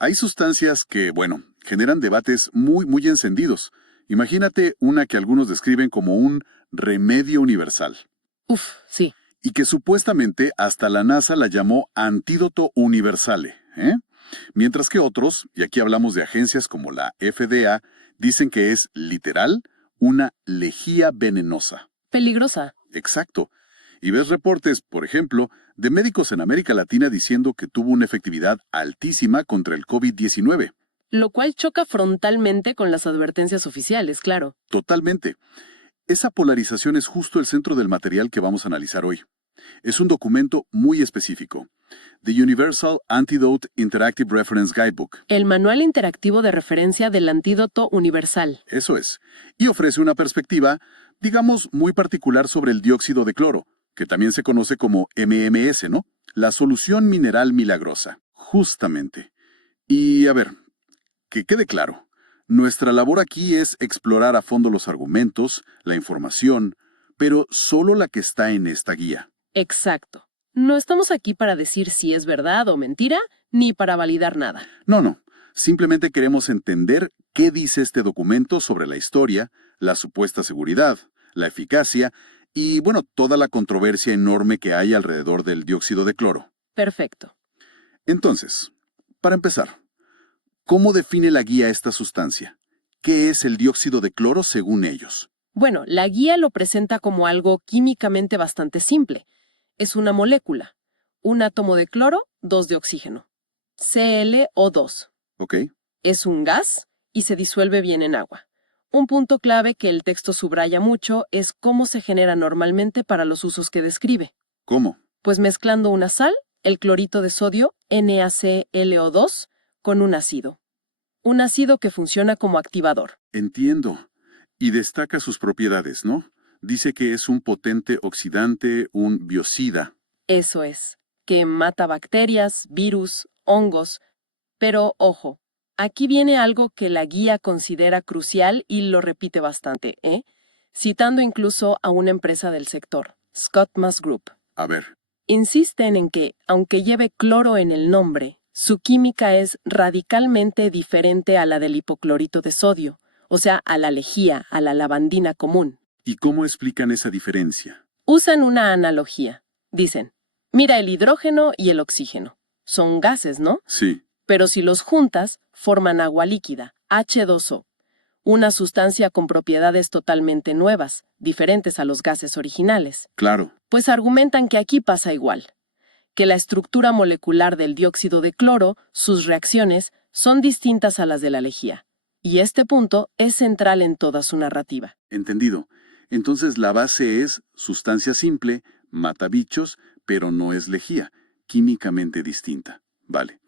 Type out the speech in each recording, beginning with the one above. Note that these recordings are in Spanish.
Hay sustancias que, bueno, generan debates muy encendidos. Imagínate una que algunos describen como un remedio universal Uf, sí. y que supuestamente hasta la NASA la llamó antídoto universale, ¿eh? Mientras que otros, y aquí hablamos de agencias como la FDA, dicen que es literal una lejía venenosa. Peligrosa. Exacto. Y ves reportes, por ejemplo, de médicos en América Latina diciendo que tuvo una efectividad altísima contra el COVID-19. Lo cual choca frontalmente con las advertencias oficiales, claro. Totalmente. Esa polarización es justo el centro del material que vamos a analizar hoy. Es un documento muy específico. The Universal Antidote Interactive Reference Guidebook. El manual interactivo de referencia del antídoto universal. Eso es. Y ofrece una perspectiva, digamos, muy particular sobre el dióxido de cloro, que también se conoce como MMS, ¿no? La solución mineral milagrosa. Justamente. Y a ver, que quede claro. Nuestra labor aquí es explorar a fondo los argumentos, la información, pero solo la que está en esta guía. Exacto. No estamos aquí para decir si es verdad o mentira, ni para validar nada. No. Simplemente queremos entender qué dice este documento sobre la historia, la supuesta seguridad, la eficacia y, bueno, toda la controversia enorme que hay alrededor del dióxido de cloro. Perfecto. Entonces, para empezar, ¿cómo define la guía esta sustancia? ¿Qué es el dióxido de cloro según ellos? Bueno, la guía lo presenta como algo químicamente bastante simple. Es una molécula. Un átomo de cloro, 2 de oxígeno. ClO2. ¿Ok? Es un gas y se disuelve bien en agua. Un punto clave que el texto subraya mucho es cómo se genera normalmente para los usos que describe. ¿Cómo? Pues mezclando una sal, el clorito de sodio, NaClO2, con un ácido. Un ácido que funciona como activador. Entiendo. Y destaca sus propiedades, ¿no? Dice que es un potente oxidante, un biocida. Eso es, que mata bacterias, virus, hongos. Pero, ojo, aquí viene algo que la guía considera crucial y lo repite bastante, citando incluso a una empresa del sector, Scott Mass Group. A ver, Insisten en que, aunque lleve cloro en el nombre, su química es radicalmente diferente a la del hipoclorito de sodio, o sea, a la lejía, a la lavandina común. ¿y cómo explican esa diferencia? Usan una analogía. Dicen, mira el hidrógeno y el oxígeno. Son gases, ¿no? Sí, Pero si los juntas, forman agua líquida, H2O, una sustancia con propiedades totalmente nuevas, diferentes a los gases originales. claro. Pues argumentan que aquí pasa igual, que la estructura molecular del dióxido de cloro, sus reacciones, son distintas a las de la lejía. Y este punto es central en toda su narrativa. Entendido. Entonces la base es sustancia simple, mata bichos, pero no es lejía, químicamente distinta. Vale.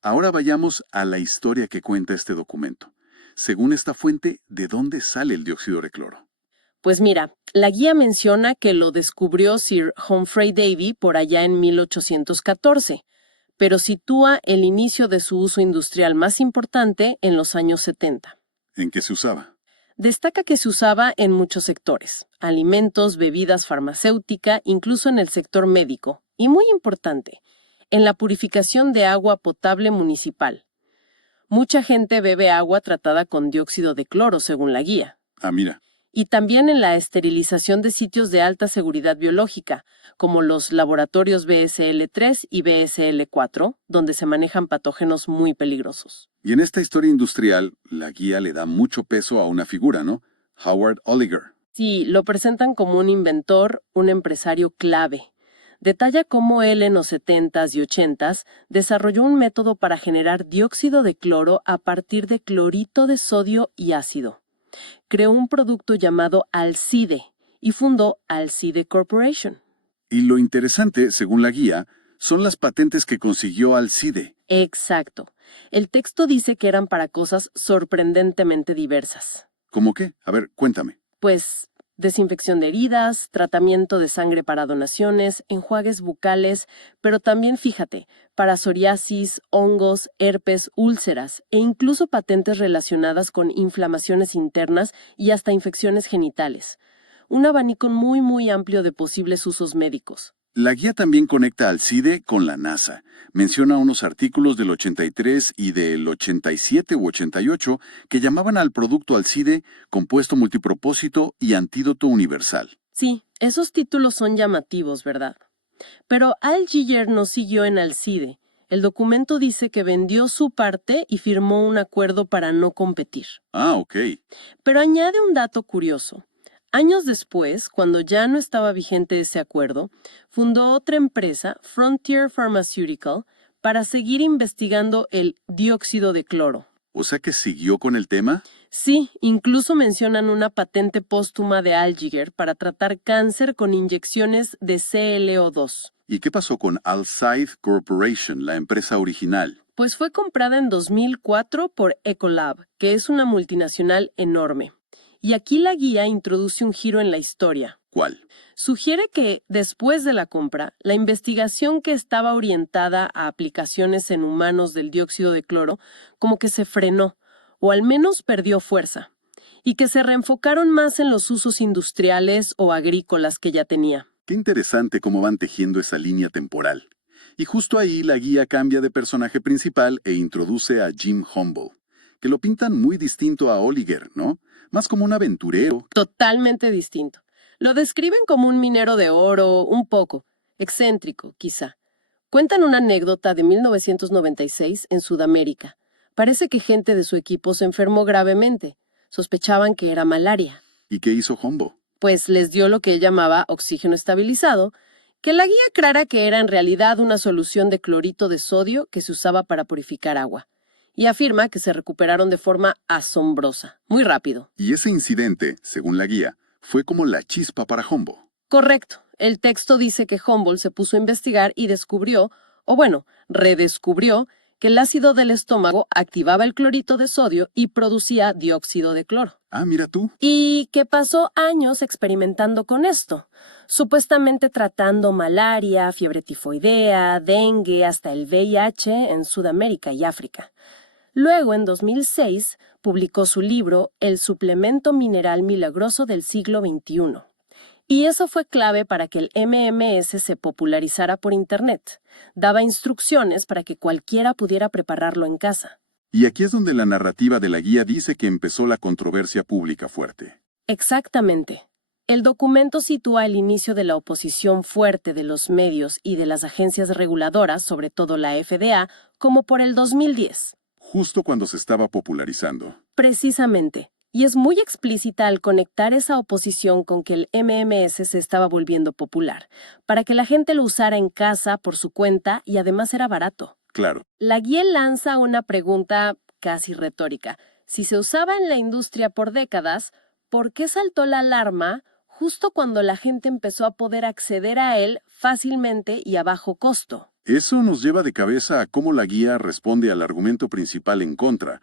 Ahora vayamos a la historia que cuenta este documento. Según esta fuente, ¿de dónde sale el dióxido de cloro? Pues mira, la guía menciona que lo descubrió Sir Humphrey Davy por allá en 1814, pero sitúa el inicio de su uso industrial más importante en los años 70. ¿En qué se usaba? Destaca que se usaba en muchos sectores, alimentos, bebidas, farmacéutica, incluso en el sector médico, y muy importante, en la purificación de agua potable municipal. Mucha gente bebe agua tratada con dióxido de cloro, según la guía. Ah, mira. Y también en la esterilización de sitios de alta seguridad biológica, como los laboratorios BSL-3 y BSL-4, donde se manejan patógenos muy peligrosos. Y en esta historia industrial, la guía le da mucho peso a una figura, ¿no? Howard Oliger. Sí, lo presentan como un inventor, un empresario clave. Detalla cómo él en los 70s y 80s desarrolló un método para generar dióxido de cloro a partir de clorito de sodio y ácido. Creó un producto llamado Alcide y fundó Alcide Corporation. Y lo interesante, según la guía, son las patentes que consiguió Alcide. Exacto. El texto dice que eran para cosas sorprendentemente diversas. ¿Cómo qué? A ver, cuéntame. Pues desinfección de heridas, tratamiento de sangre para donaciones, enjuagues bucales, pero también, fíjate, para psoriasis, hongos, herpes, úlceras e incluso patentes relacionadas con inflamaciones internas y hasta infecciones genitales. Un abanico muy amplio de posibles usos médicos. La guía también conecta al CIDE con la NASA. Menciona unos artículos del 83 y del 87 u 88 que llamaban al producto alcide compuesto multipropósito y antídoto universal. Sí, esos títulos son llamativos, ¿verdad? Pero Al Geiger no siguió en Alcide. El documento dice que vendió su parte y firmó un acuerdo para no competir. Ah, ok. Pero añade un dato curioso. Años después, cuando ya no estaba vigente ese acuerdo, fundó otra empresa, Frontier Pharmaceutical, para seguir investigando el dióxido de cloro. O sea que siguió con el tema. Sí, incluso mencionan una patente póstuma de Algiger para tratar cáncer con inyecciones de ClO2. ¿Y qué pasó con Alcythe Corporation, la empresa original? Pues fue comprada en 2004 por Ecolab, que es una multinacional enorme. Y aquí la guía introduce un giro en la historia. ¿Cuál? Sugiere que, después de la compra, la investigación que estaba orientada a aplicaciones en humanos del dióxido de cloro como que se frenó, o al menos perdió fuerza, y que se reenfocaron más en los usos industriales o agrícolas que ya tenía. Qué interesante cómo van tejiendo esa línea temporal. Y justo ahí la guía cambia de personaje principal e introduce a Jim Humble, que lo pintan muy distinto a Oliger, ¿no? Más como un aventurero. Totalmente distinto. Lo describen como un minero de oro, un poco, excéntrico, quizá. Cuentan una anécdota de 1996 en Sudamérica. Parece que gente de su equipo se enfermó gravemente. Sospechaban que era malaria. ¿Y qué hizo Humble? Pues les dio lo que él llamaba oxígeno estabilizado, que la guía aclara que era en realidad una solución de clorito de sodio que se usaba para purificar agua. Y afirma que se recuperaron de forma asombrosa, muy rápido. Y ese incidente, según la guía, fue como la chispa para Humble. Correcto. El texto dice que Humboldt se puso a investigar y descubrió, o bueno, redescubrió, que el ácido del estómago activaba el clorito de sodio y producía dióxido de cloro. Ah, mira tú. Y que pasó años experimentando con esto, supuestamente tratando malaria, fiebre tifoidea, dengue, hasta el VIH en Sudamérica y África. Luego, en 2006, publicó su libro El suplemento mineral milagroso del siglo XXI. Y eso fue clave para que el MMS se popularizara por Internet. Daba instrucciones para que cualquiera pudiera prepararlo en casa. Y aquí es donde la narrativa de la guía dice que empezó la controversia pública fuerte. Exactamente. El documento sitúa el inicio de la oposición fuerte de los medios y de las agencias reguladoras, sobre todo la FDA, como por el 2010. Justo cuando se estaba popularizando. Precisamente. Y es muy explícita al conectar esa oposición con que el MMS se estaba volviendo popular, para que la gente lo usara en casa por su cuenta y además era barato. Claro. La guía lanza una pregunta casi retórica. Si se usaba en la industria por décadas, ¿por qué saltó la alarma justo cuando la gente empezó a poder acceder a él fácilmente y a bajo costo? Eso nos lleva de cabeza a cómo la guía responde al argumento principal en contra,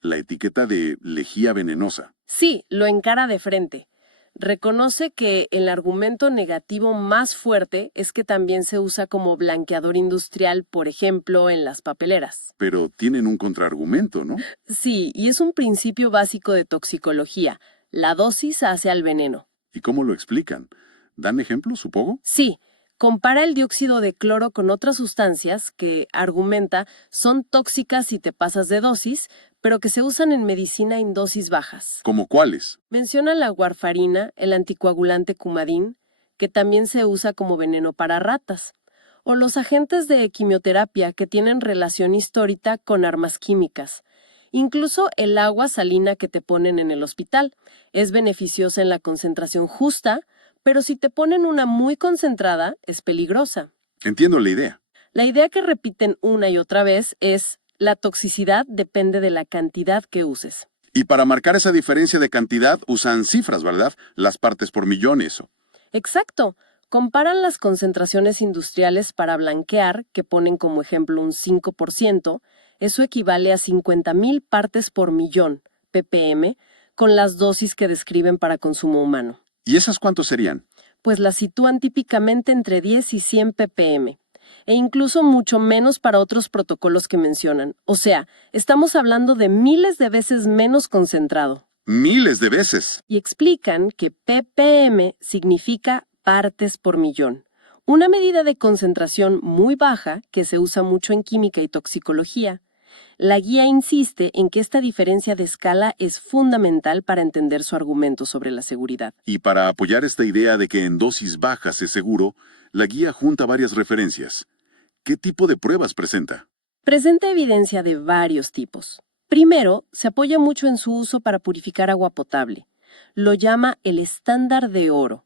la etiqueta de lejía venenosa. Sí, lo encara de frente. Reconoce que el argumento negativo más fuerte es que también se usa como blanqueador industrial, por ejemplo, en las papeleras. Pero tienen un contraargumento, ¿no? Sí, y es un principio básico de toxicología. La dosis hace al veneno. ¿Y cómo lo explican? ¿Dan ejemplos, supongo? Sí, compara el dióxido de cloro con otras sustancias que, argumenta, son tóxicas si te pasas de dosis, pero que se usan en medicina en dosis bajas. ¿Cómo cuáles? Menciona la warfarina, el anticoagulante Coumadin, que también se usa como veneno para ratas, o los agentes de quimioterapia que tienen relación histórica con armas químicas. Incluso el agua salina que te ponen en el hospital es beneficiosa en la concentración justa, pero si te ponen una muy concentrada, es peligrosa. Entiendo la idea. La idea que repiten una y otra vez es: la toxicidad depende de la cantidad que uses. Y para marcar esa diferencia de cantidad usan cifras, ¿verdad? Las partes por millón, eso. Exacto. Comparan las concentraciones industriales para blanquear, que ponen como ejemplo un 5%, eso equivale a 50,000 partes por millón, ppm, con las dosis que describen para consumo humano. ¿Y esas cuántos serían? Pues las sitúan típicamente entre 10 y 100 ppm. E incluso mucho menos para otros protocolos que mencionan. O sea, estamos hablando de miles de veces menos concentrado. Miles de veces. Y explican que ppm significa partes por millón, Una medida de concentración muy baja que se usa mucho en química y toxicología. La guía insiste en que esta diferencia de escala es fundamental para entender su argumento sobre la seguridad. Y para apoyar esta idea de que en dosis bajas es seguro, la guía junta varias referencias. ¿Qué tipo de pruebas presenta? Presenta evidencia de varios tipos. Primero, se apoya mucho en su uso para purificar agua potable. Lo llama el estándar de oro.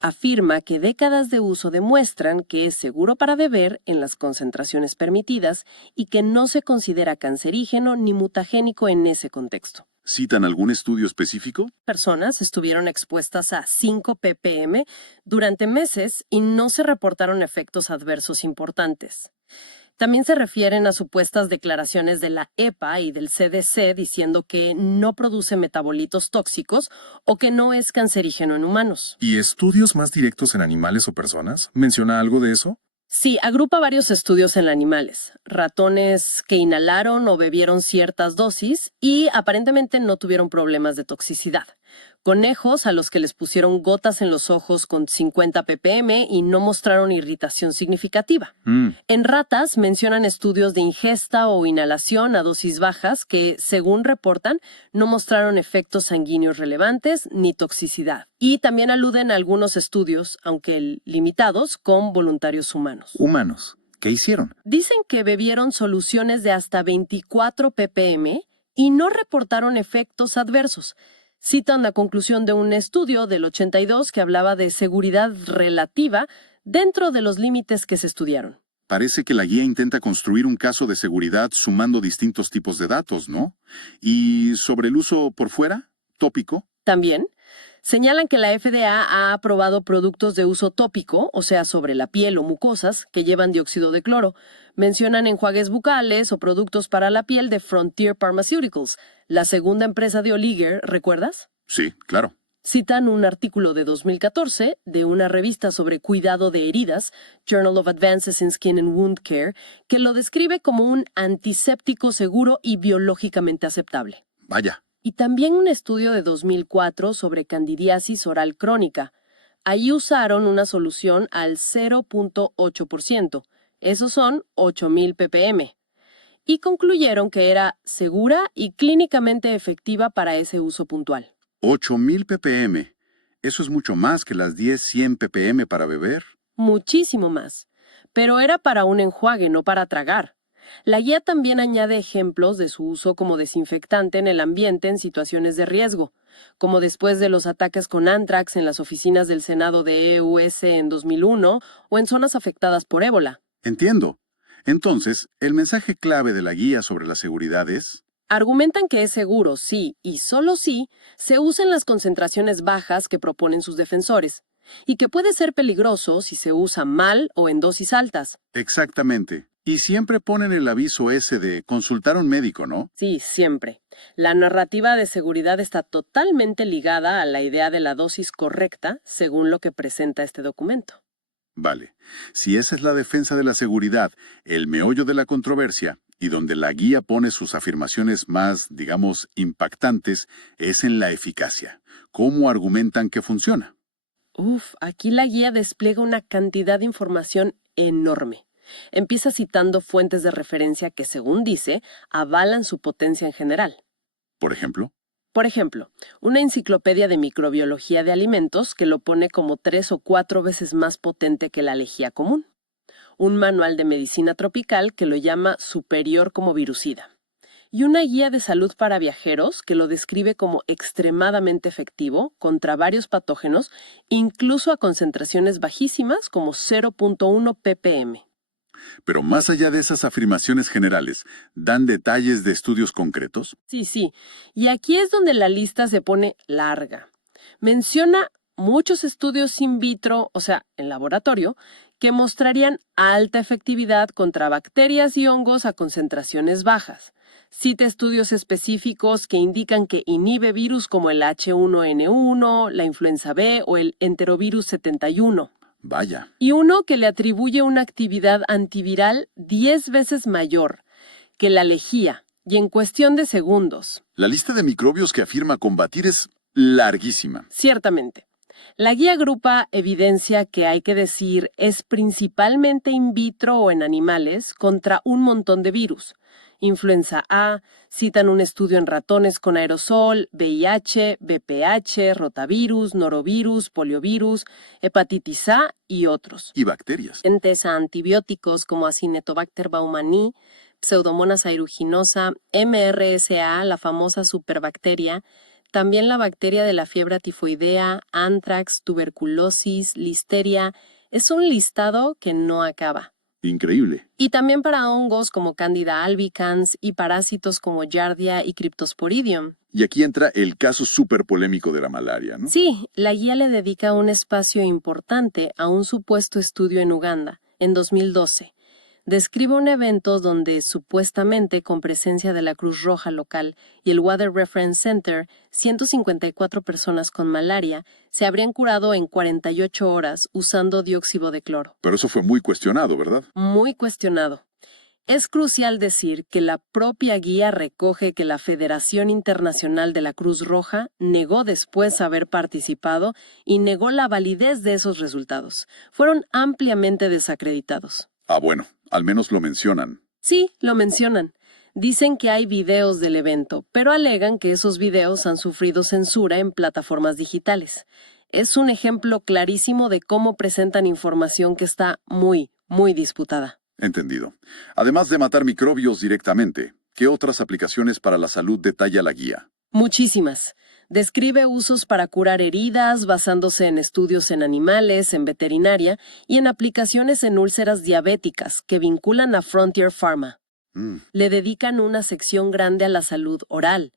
Afirma que décadas de uso demuestran que es seguro para beber en las concentraciones permitidas y que no se considera cancerígeno ni mutagénico en ese contexto. ¿Citan algún estudio específico? Personas estuvieron expuestas a 5 ppm durante meses y no se reportaron efectos adversos importantes. También se refieren a supuestas declaraciones de la EPA y del CDC diciendo que no produce metabolitos tóxicos o que no es cancerígeno en humanos. ¿Y estudios más directos en animales o personas? ¿Menciona algo de eso? Sí, agrupa varios estudios en animales. Ratones que inhalaron o bebieron ciertas dosis y aparentemente no tuvieron problemas de toxicidad. Conejos a los que les pusieron gotas en los ojos con 50 ppm y no mostraron irritación significativa. En ratas mencionan estudios de ingesta o inhalación a dosis bajas que, según reportan, no mostraron efectos sanguíneos relevantes ni toxicidad. Y también aluden a algunos estudios, aunque limitados, con voluntarios humanos. Humanos. ¿Qué hicieron? Dicen que bebieron soluciones de hasta 24 ppm y no reportaron efectos adversos. Citan la conclusión de un estudio del 82 que hablaba de seguridad relativa dentro de los límites que se estudiaron. Parece que la guía intenta construir un caso de seguridad sumando distintos tipos de datos, ¿no? ¿Y sobre el uso por fuera? ¿Tópico? También señalan que la FDA ha aprobado productos de uso tópico, o sea, sobre la piel o mucosas, que llevan dióxido de cloro. Mencionan enjuagues bucales o productos para la piel de Frontier Pharmaceuticals, la segunda empresa de Oliger, ¿recuerdas? Sí, claro. Citan un artículo de 2014 de una revista sobre cuidado de heridas, Journal of Advances in Skin and Wound Care, que lo describe como un antiséptico seguro y biológicamente aceptable. Vaya. Y también un estudio de 2004 sobre candidiasis oral crónica. Ahí usaron una solución al 0.8%. Esos son 8,000 ppm. Y concluyeron que era segura y clínicamente efectiva para ese uso puntual. 8,000 ppm. Eso es mucho más que las 10-100 ppm para beber. Muchísimo más. Pero era para un enjuague, no para tragar. La guía también añade ejemplos de su uso como desinfectante en el ambiente en situaciones de riesgo, como después de los ataques con anthrax en las oficinas del Senado de EUS en 2001 o en zonas afectadas por ébola. Entiendo. Entonces, el mensaje clave de la guía sobre la seguridad es... Argumentan que es seguro si, y solo si, se usan las concentraciones bajas que proponen sus defensores, y que puede ser peligroso si se usa mal o en dosis altas. Exactamente. Y siempre ponen el aviso ese de consultar a un médico, ¿no? Sí, siempre. La narrativa de seguridad está totalmente ligada a la idea de la dosis correcta, según lo que presenta este documento. Vale. Si esa es la defensa de la seguridad, el meollo de la controversia, y donde la guía pone sus afirmaciones más, digamos, impactantes, es en la eficacia. ¿Cómo argumentan que funciona? Aquí la guía despliega una cantidad de información enorme. Empieza citando fuentes de referencia que, según dice, avalan su potencia en general. Por ejemplo, una enciclopedia de microbiología de alimentos que lo pone como 3 o 4 veces más potente que la lejía común. Un manual de medicina tropical que lo llama superior como virucida. Y una guía de salud para viajeros que lo describe como extremadamente efectivo contra varios patógenos, incluso a concentraciones bajísimas como 0.1 ppm. pero más allá de esas afirmaciones generales, ¿dan detalles de estudios concretos? Sí. Y aquí es donde la lista se pone larga. Menciona muchos estudios in vitro, o sea, en laboratorio, que mostrarían alta efectividad contra bacterias y hongos a concentraciones bajas. Cita estudios específicos que indican que inhibe virus como el H1N1, la influenza B o el enterovirus 71. Vaya. Y uno que le atribuye una actividad antiviral 10 veces mayor que la lejía, y en cuestión de segundos. La lista de microbios que afirma combatir es larguísima. Ciertamente. La guía agrupa evidencia que hay que decir es principalmente in vitro o en animales contra un montón de virus. Influenza A, citan un estudio en ratones con aerosol, VIH, VPH, rotavirus, norovirus, poliovirus, hepatitis A y otros. Y bacterias. Entes a antibióticos como Acinetobacter baumannii, Pseudomonas aeruginosa, MRSA, la famosa superbacteria, también la bacteria de la fiebre tifoidea, anthrax, tuberculosis, listeria. Es un listado que no acaba. Increíble. Y también para hongos como Candida albicans y parásitos como Giardia y Cryptosporidium. Y aquí entra el caso súper polémico de la malaria, ¿no? Sí, la guía le dedica un espacio importante a un supuesto estudio en Uganda, en 2012. Describe un evento donde, supuestamente con presencia de la Cruz Roja local y el Water Reference Center, 154 personas con malaria se habrían curado en 48 horas usando dióxido de cloro. Pero eso fue muy cuestionado, ¿verdad? Muy cuestionado. Es crucial decir que la propia guía recoge que la Federación Internacional de la Cruz Roja negó después haber participado y negó la validez de esos resultados. Fueron ampliamente desacreditados. Ah, bueno, al menos lo mencionan. Sí, lo mencionan. Dicen que hay videos del evento, pero alegan que esos videos han sufrido censura en plataformas digitales. Es un ejemplo clarísimo de cómo presentan información que está muy disputada. Entendido. Además de matar microbios directamente, ¿qué otras aplicaciones para la salud detalla la guía? Muchísimas. Describe usos para curar heridas basándose en estudios en animales, en veterinaria y en aplicaciones en úlceras diabéticas que vinculan a Frontier Pharma. Le dedican una sección grande a la salud oral.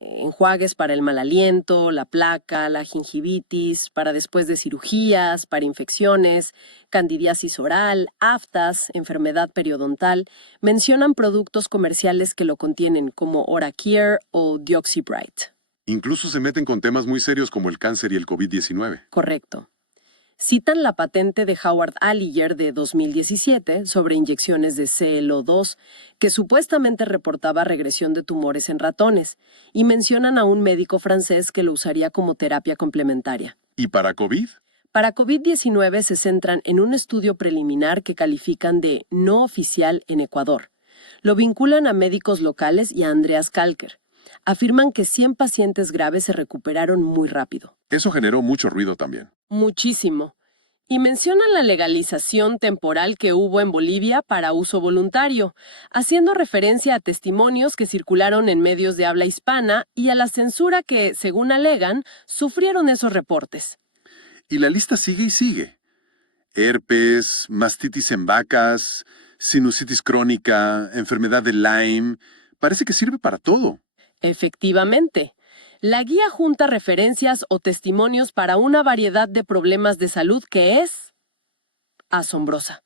Enjuagues para el mal aliento, la placa, la gingivitis, para después de cirugías, para infecciones, candidiasis oral, aftas, enfermedad periodontal. Mencionan productos comerciales que lo contienen como Oracare o Deoxybrite. Incluso se meten con temas muy serios como el cáncer y el COVID-19. Correcto. Citan la patente de Howard Alliger de 2017 sobre inyecciones de CLO2, que supuestamente reportaba regresión de tumores en ratones, y mencionan a un médico francés que lo usaría como terapia complementaria. ¿Y para COVID? Para COVID-19 se centran en un estudio preliminar que califican de no oficial en Ecuador. Lo vinculan a médicos locales y a Andreas Kalker. Afirman que 100 pacientes graves se recuperaron muy rápido. Eso generó mucho ruido también. Muchísimo. Y mencionan la legalización temporal que hubo en Bolivia para uso voluntario, haciendo referencia a testimonios que circularon en medios de habla hispana y a la censura que, según alegan, sufrieron esos reportes. Y la lista sigue y sigue. Herpes, mastitis en vacas, sinusitis crónica, enfermedad de Lyme. Parece que sirve para todo. Efectivamente. La guía junta referencias o testimonios para una variedad de problemas de salud que es asombrosa.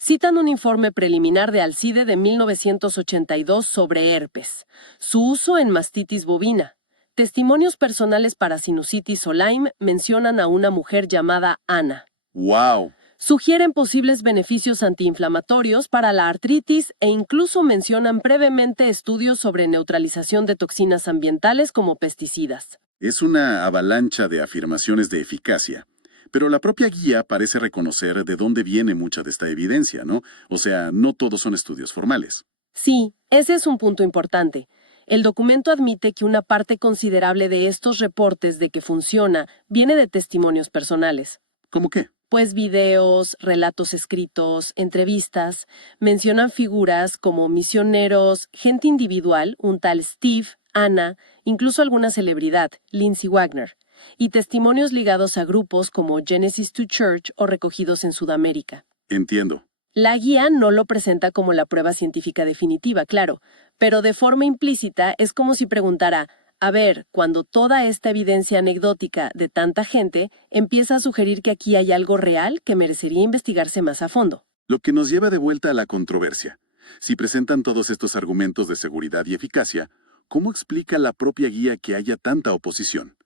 Citan un informe preliminar de Alcide de 1982 sobre herpes, su uso en mastitis bovina. Testimonios personales para sinusitis o Lyme mencionan a una mujer llamada Ana. ¡Wow! Sugieren posibles beneficios antiinflamatorios para la artritis e incluso mencionan brevemente estudios sobre neutralización de toxinas ambientales como pesticidas. Es una avalancha de afirmaciones de eficacia. Pero la propia guía parece reconocer de dónde viene mucha de esta evidencia, ¿no? O sea, no todos son estudios formales. Sí, ese es un punto importante. El documento admite que una parte considerable de estos reportes de que funciona viene de testimonios personales. ¿Cómo qué? Pues videos, relatos escritos, entrevistas, mencionan figuras como misioneros, gente individual, un tal Steve, Ana, incluso alguna celebridad, Lindsay Wagner, y testimonios ligados a grupos como Genesis to Church o recogidos en Sudamérica. Entiendo. La guía no lo presenta como la prueba científica definitiva, claro, pero de forma implícita es como si preguntara: a ver, cuando toda esta evidencia anecdótica de tanta gente empieza a sugerir que aquí hay algo real que merecería investigarse más a fondo. Lo que nos lleva de vuelta a la controversia. Si presentan todos estos argumentos de seguridad y eficacia, ¿cómo explica la propia guía que haya tanta oposición?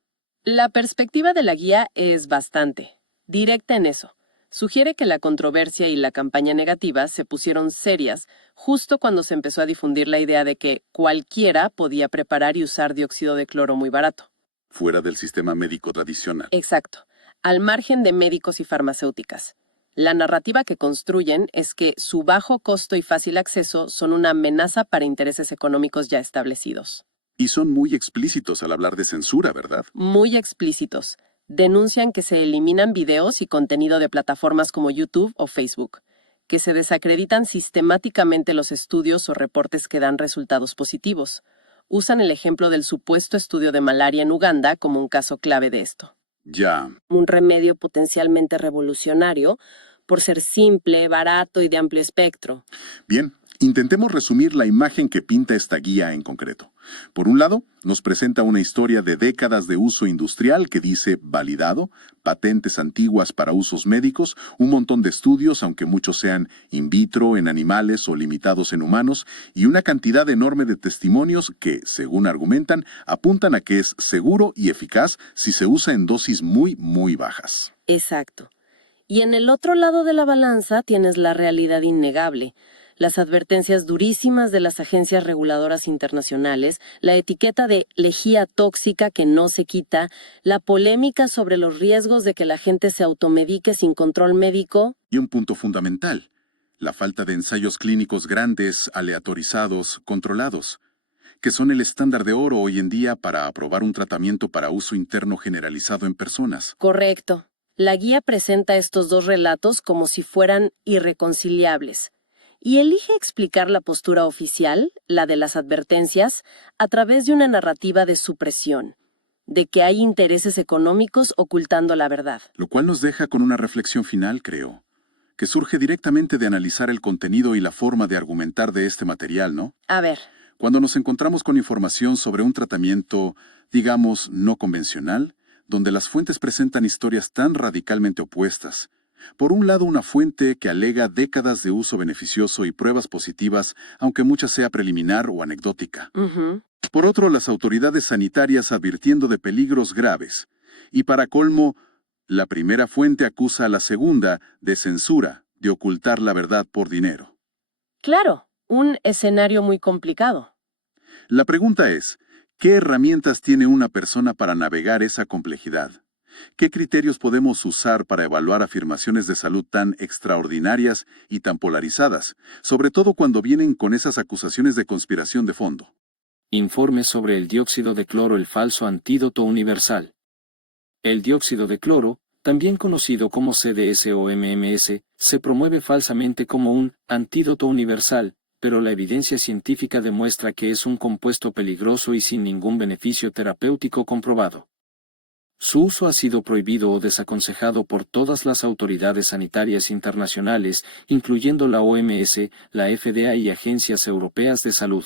La perspectiva de la guía es bastante directa en eso. Sugiere que la controversia y la campaña negativa se pusieron serias justo cuando se empezó a difundir la idea de que cualquiera podía preparar y usar dióxido de cloro muy barato. Fuera del sistema médico tradicional. Exacto. al margen de médicos y farmacéuticas. La narrativa que construyen es que su bajo costo y fácil acceso son una amenaza para intereses económicos ya establecidos. Y son muy explícitos al hablar de censura, ¿verdad? Muy explícitos. Denuncian que se eliminan videos y contenido de plataformas como YouTube o Facebook, que se desacreditan sistemáticamente los estudios o reportes que dan resultados positivos. Usan el ejemplo del supuesto estudio de malaria en Uganda como un caso clave de esto. Ya. Un remedio potencialmente revolucionario por ser simple, barato y de amplio espectro. Bien, intentemos resumir la imagen que pinta esta guía en concreto. Por un lado, nos presenta una historia de décadas de uso industrial que dice validado, patentes antiguas para usos médicos, un montón de estudios, aunque muchos sean in vitro, en animales o limitados en humanos, y una cantidad enorme de testimonios que, según argumentan, apuntan a que es seguro y eficaz si se usa en dosis muy, muy bajas. Exacto. Y en el otro lado de la balanza tienes la realidad innegable, las advertencias durísimas de las agencias reguladoras internacionales, la etiqueta de lejía tóxica que no se quita, la polémica sobre los riesgos de que la gente se automedique sin control médico. Y un punto fundamental, la falta de ensayos clínicos grandes, aleatorizados, controlados, que son el estándar de oro hoy en día para aprobar un tratamiento para uso interno generalizado en personas. Correcto. La guía presenta estos dos relatos como si fueran irreconciliables y elige explicar la postura oficial, la de las advertencias, a través de una narrativa de supresión, de que hay intereses económicos ocultando la verdad. Lo cual nos deja con una reflexión final, creo, que surge directamente de analizar el contenido y la forma de argumentar de este material, ¿no? A ver, Cuando nos encontramos con información sobre un tratamiento, digamos, no convencional, donde las fuentes presentan historias tan radicalmente opuestas. Por un lado, una fuente que alega décadas de uso beneficioso y pruebas positivas, aunque mucha sea preliminar o anecdótica. Por otro, las autoridades sanitarias advirtiendo de peligros graves. Y para colmo, la primera fuente acusa a la segunda de censura, de ocultar la verdad por dinero. claro, un escenario muy complicado. La pregunta es, ¿qué herramientas tiene una persona para navegar esa complejidad? ¿Qué criterios podemos usar para evaluar afirmaciones de salud tan extraordinarias y tan polarizadas, sobre todo cuando vienen con esas acusaciones de conspiración de fondo? Informe sobre el dióxido de cloro, el falso antídoto universal. El dióxido de cloro, también conocido como CDS o MMS, se promueve falsamente como un antídoto universal, pero la evidencia científica demuestra que es un compuesto peligroso y sin ningún beneficio terapéutico comprobado. Su uso ha sido prohibido o desaconsejado por todas las autoridades sanitarias internacionales, incluyendo la OMS, la FDA y agencias europeas de salud.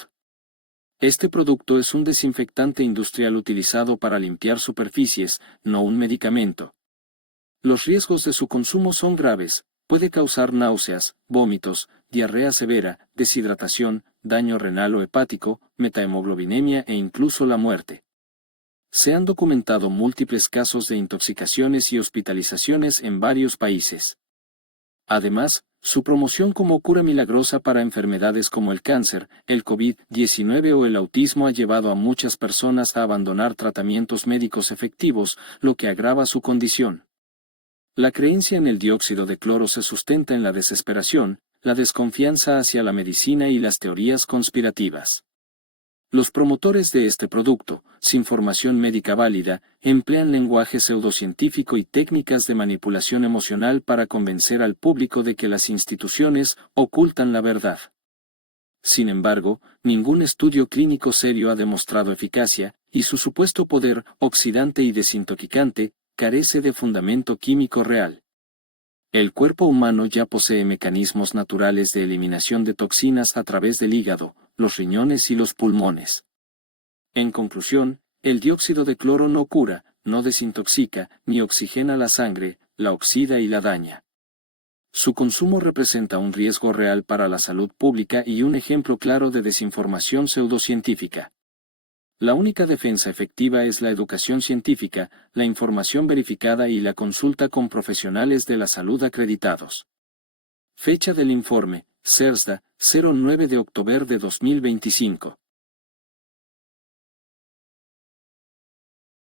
Este producto es un desinfectante industrial utilizado para limpiar superficies, no un medicamento. Los riesgos de su consumo son graves. Puede causar náuseas, vómitos, diarrea severa, deshidratación, daño renal o hepático, metahemoglobinemia e incluso la muerte. Se han documentado múltiples casos de intoxicaciones y hospitalizaciones en varios países. Además, su promoción como cura milagrosa para enfermedades como el cáncer, el COVID-19 o el autismo ha llevado a muchas personas a abandonar tratamientos médicos efectivos, lo que agrava su condición. La creencia en el dióxido de cloro se sustenta en la desesperación, la desconfianza hacia la medicina y las teorías conspirativas. Los promotores de este producto, sin formación médica válida, emplean lenguaje pseudocientífico y técnicas de manipulación emocional para convencer al público de que las instituciones ocultan la verdad. Sin embargo, ningún estudio clínico serio ha demostrado eficacia, y su supuesto poder oxidante y desintoxicante carece de fundamento químico real. El cuerpo humano ya posee mecanismos naturales de eliminación de toxinas a través del hígado, los riñones y los pulmones. En conclusión, el dióxido de cloro no cura, no desintoxica, ni oxigena la sangre, la oxida y la daña. Su consumo representa un riesgo real para la salud pública y un ejemplo claro de desinformación pseudocientífica. La única defensa efectiva es la educación científica, la información verificada y la consulta con profesionales de la salud acreditados. Fecha del informe, CERSDA, 09 de octubre de 2025.